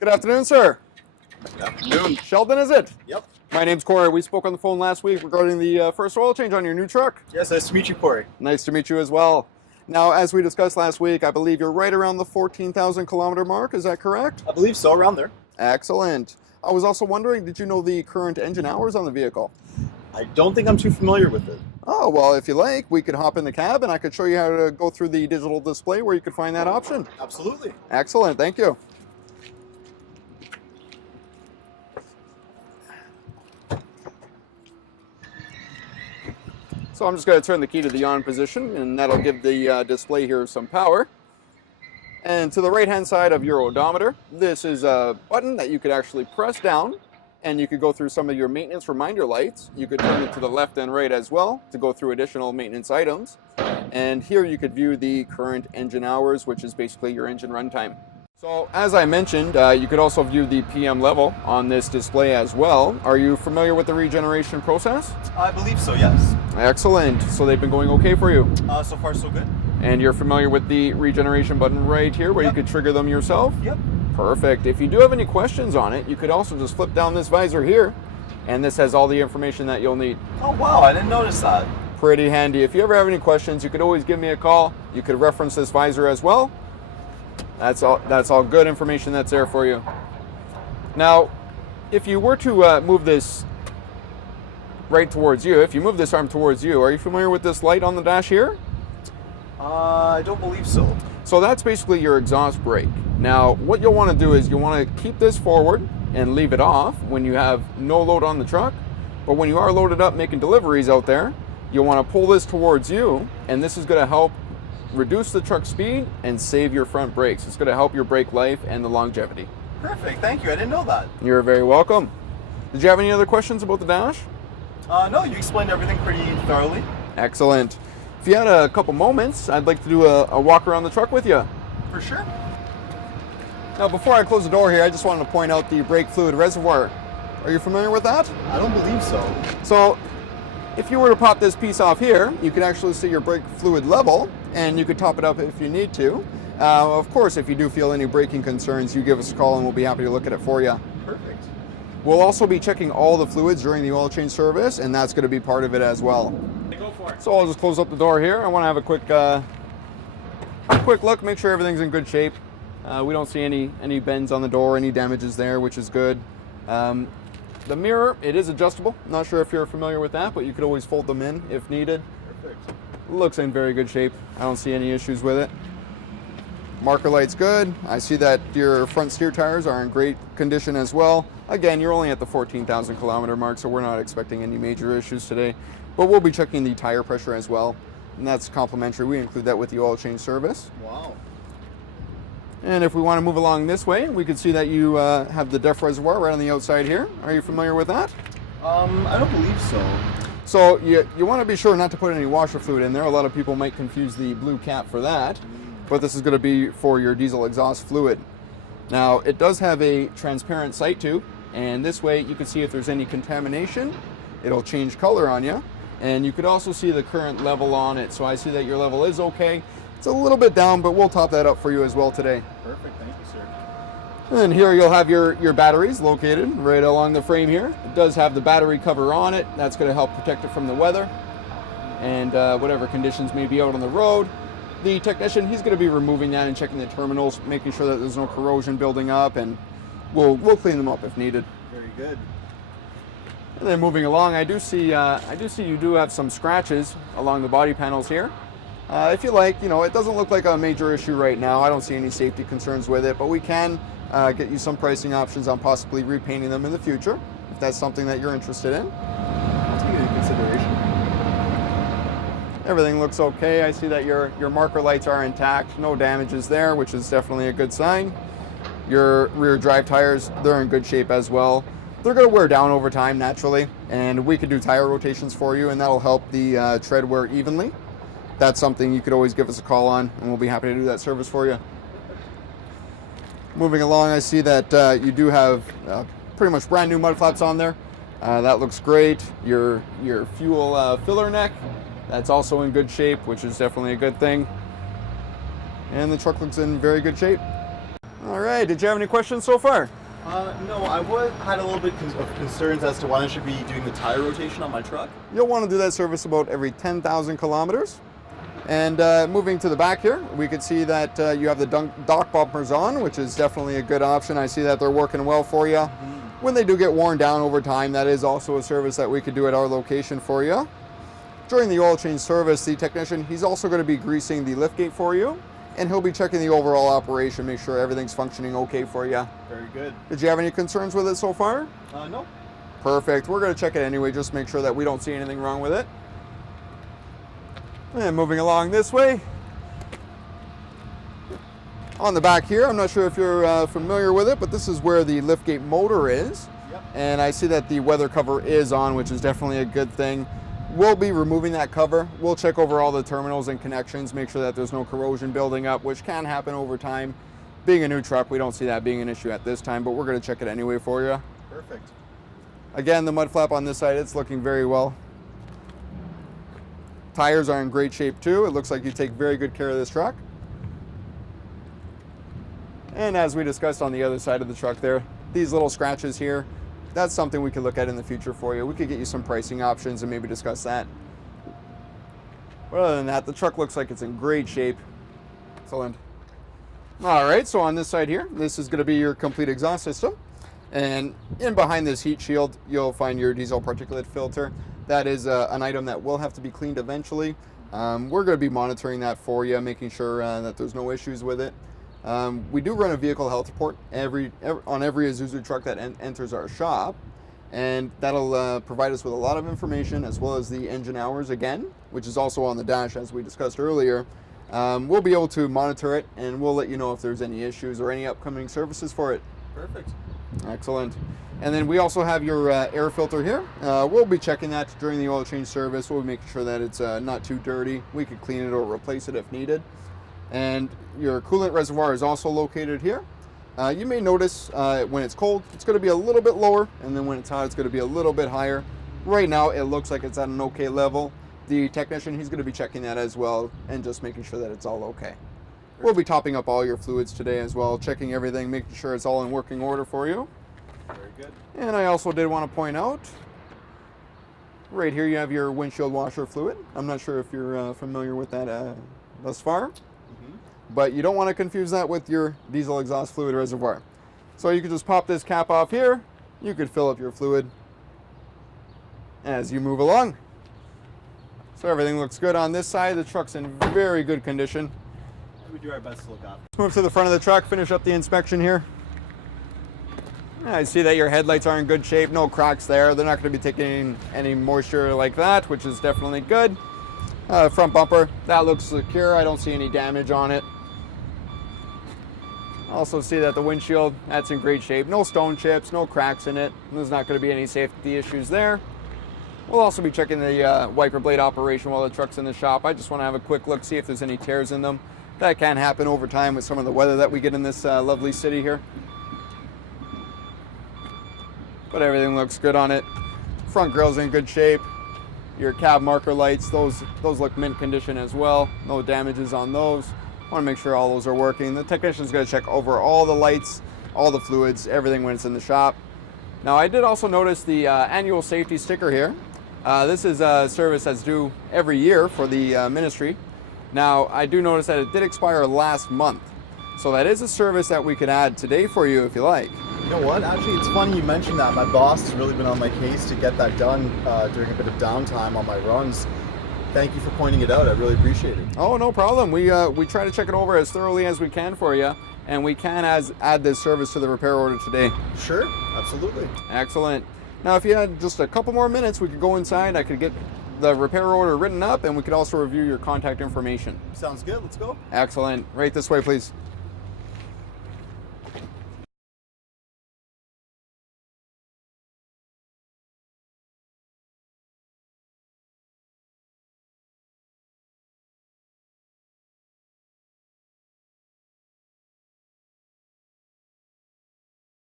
Good afternoon, sir. Good afternoon. Sheldon, is it? Yep. My name's Corey. We spoke on the phone last week regarding the first oil change on your new truck. Yes, nice to meet you, Corey. Nice to meet you as well. Now, as we discussed last week, I believe you're right around the 14,000 kilometer mark. Is that correct? I believe so, around there. Excellent. I was also wondering, did you know the current engine hours on the vehicle? I don't think I'm too familiar with it. Oh, well, if you like, we could hop in the cab and I could show you how to go through the digital display where you could find that option. Absolutely. Excellent. Thank you. So I'm just going to turn the key to the on position, and that'll give the display here some power. And to the right hand side of your odometer, this is a button that you could actually press down, and you could go through some of your maintenance reminder lights. You could turn it to the left and right as well to go through additional maintenance items. And here you could view the current engine hours, which is basically your engine runtime. So as I mentioned, you could also view the PM level on this display as well. Are you familiar with the regeneration process? I believe so, yes. Excellent. So they've been going okay for you? So far, so good. And you're familiar with the regeneration button right here where you could trigger them yourself? Yep. Perfect. If you do have any questions on it, you could also just flip down this visor here, and this has all the information that you'll need. Oh, wow, I didn't notice that. Pretty handy. If you ever have any questions, you could always give me a call. You could reference this visor as well. That's all good information that's there for you. Now, if you were to move this right towards you, if you move this arm towards you, are you familiar with this light on the dash here? I don't believe so. So that's basically your exhaust brake. Now, what you'll want to do is you'll want to keep this forward and leave it off when you have no load on the truck. But when you are loaded up making deliveries out there, you'll want to pull this towards you, and this is going to help reduce the truck speed and save your front brakes. It's going to help your brake life and the longevity. Perfect, thank you. I didn't know that. You're very welcome. Did you have any other questions about the dash? No, you explained everything pretty thoroughly. Excellent. If you had a couple moments, I'd like to do a walk around the truck with you. For sure. Now, before I close the door here, I just wanted to point out the brake fluid reservoir. Are you familiar with that? I don't believe so. So, if you were to pop this piece off here, you could actually see your brake fluid level, and you could top it up if you need to. Of course, if you do feel any braking concerns, you give us a call and we'll be happy to look at it for you. Perfect. We'll also be checking all the fluids during the oil change service, and that's going to be part of it as well. Go for it. So I'll just close up the door here. I want to have a quick look, make sure everything's in good shape. We don't see any bends on the door, any damages there, which is good. The mirror, it is adjustable. Not sure if you're familiar with that, but you could always fold them in if needed. Perfect. Looks in very good shape. I don't see any issues with it. Marker light's good. I see that your front steer tires are in great condition as well. Again, you're only at the 14,000 kilometer mark, so we're not expecting any major issues today. But we'll be checking the tire pressure as well, and that's complimentary. We include that with the oil change service. Wow. And if we want to move along this way, we can see that you have the DEF reservoir right on the outside here. Are you familiar with that? I don't believe so. So you want to be sure not to put any washer fluid in there. A lot of people might confuse the blue cap for that, but this is going to be for your diesel exhaust fluid. Now, it does have a transparent sight tube, and this way you can see if there's any contamination. It'll change color on you, and you could also see the current level on it. So I see that your level is okay. It's a little bit down, but we'll top that up for you as well today. Perfect, thank you, sir. And here you'll have your batteries located right along the frame here. It does have the battery cover on it. That's going to help protect it from the weather and whatever conditions may be out on the road. The technician, he's going to be removing that and checking the terminals, making sure that there's no corrosion building up, and we'll clean them up if needed. Very good. And then moving along, I do see you do have some scratches along the body panels here. If you like, it doesn't look like a major issue right now. I don't see any safety concerns with it, but we can get you some pricing options on possibly repainting them in the future, if that's something that you're interested in. I'll take it into consideration. Everything looks okay. I see that your marker lights are intact. No damages there, which is definitely a good sign. Your rear drive tires, they're in good shape as well. They're going to wear down over time naturally, and we could do tire rotations for you, and that'll help the tread wear evenly. That's something you could always give us a call on, and we'll be happy to do that service for you. Moving along, I see that you do have pretty much brand new mud flaps on there. That looks great. Your fuel filler neck, that's also in good shape, which is definitely a good thing. And the truck looks in very good shape. All right, did you have any questions so far? No, I had a little bit of concerns as to when I should be doing the tire rotation on my truck. You'll want to do that service about every 10,000 kilometers. And moving to the back here, we could see that you have the dock bumpers on, which is definitely a good option. I see that they're working well for you. When they do get worn down over time, that is also a service that we could do at our location for you. During the oil change service, the technician, he's also going to be greasing the liftgate for you, and he'll be checking the overall operation, make sure everything's functioning okay for you. Very good. Did you have any concerns with it so far? No. Perfect. We're going to check it anyway, just make sure that we don't see anything wrong with it. And moving along this way. On the back here, I'm not sure if you're familiar with it, but this is where the liftgate motor is. Yep. And I see that the weather cover is on, which is definitely a good thing. We'll be removing that cover. We'll check over all the terminals and connections, make sure that there's no corrosion building up, which can happen over time. Being a new truck, we don't see that being an issue at this time, but we're going to check it anyway for you. Perfect. Again, the mud flap on this side, it's looking very well. Tires are in great shape too. It looks like you take very good care of this truck. And as we discussed on the other side of the truck there, these little scratches here, that's something we could look at in the future for you. We could get you some pricing options and maybe discuss that. But other than that, the truck looks like it's in great shape. Excellent. All right, so on this side here, this is going to be your complete exhaust system. And in behind this heat shield, you'll find your diesel particulate filter. That is an item that will have to be cleaned eventually. We're going to be monitoring that for you, making sure that there's no issues with it. We do run a vehicle health report on every Isuzu truck that enters our shop, and that'll provide us with a lot of information as well as the engine hours again, which is also on the dash as we discussed earlier. We'll be able to monitor it, and we'll let you know if there's any issues or any upcoming services for it. Perfect. Excellent. And then we also have your air filter here. We'll be checking that during the oil change service. We'll be making sure that it's not too dirty. We could clean it or replace it if needed. And your coolant reservoir is also located here. You may notice when it's cold, it's going to be a little bit lower, and then when it's hot, it's going to be a little bit higher. Right now, it looks like it's at an okay level. The technician, he's going to be checking that as well and just making sure that it's all okay. We'll be topping up all your fluids today as well, checking everything, making sure it's all in working order for you. Very good. And I also did want to point out, right here you have your windshield washer fluid. I'm not sure if you're familiar with that thus far. But you don't want to confuse that with your diesel exhaust fluid reservoir. So you could just pop this cap off here. You could fill up your fluid as you move along. So everything looks good on this side. The truck's in very good condition. We do our best to look after. Let's move to the front of the truck, finish up the inspection here. I see that your headlights are in good shape, no cracks there. They're not going to be taking any moisture like that, which is definitely good. Front bumper, that looks secure. I don't see any damage on it. Also see that the windshield, that's in great shape. No stone chips, no cracks in it. There's not going to be any safety issues there. We'll also be checking the wiper blade operation while the truck's in the shop. I just want to have a quick look, see if there's any tears in them. That can happen over time with some of the weather that we get in this lovely city here. But everything looks good on it. Front grille's in good shape. Your cab marker lights, those look mint condition as well. No damages on those. Want to make sure all those are working. The technician's going to check over all the lights, all the fluids, everything when it's in the shop. Now I did also notice the annual safety sticker here. This is a service that's due every year for the ministry. Now I do notice that it did expire last month. So that is a service that we could add today for you if you like. You know what? Actually, it's funny you mentioned that. My boss has really been on my case to get that done during a bit of downtime on my runs. Thank you for pointing it out. I really appreciate it. Oh, no problem. We try to check it over as thoroughly as we can for you, and we can add this service to the repair order today. Sure, absolutely. Excellent. Now, if you had just a couple more minutes, we could go inside. I could get the repair order written up, and we could also review your contact information. Sounds good. Let's go. Excellent. Right this way, please.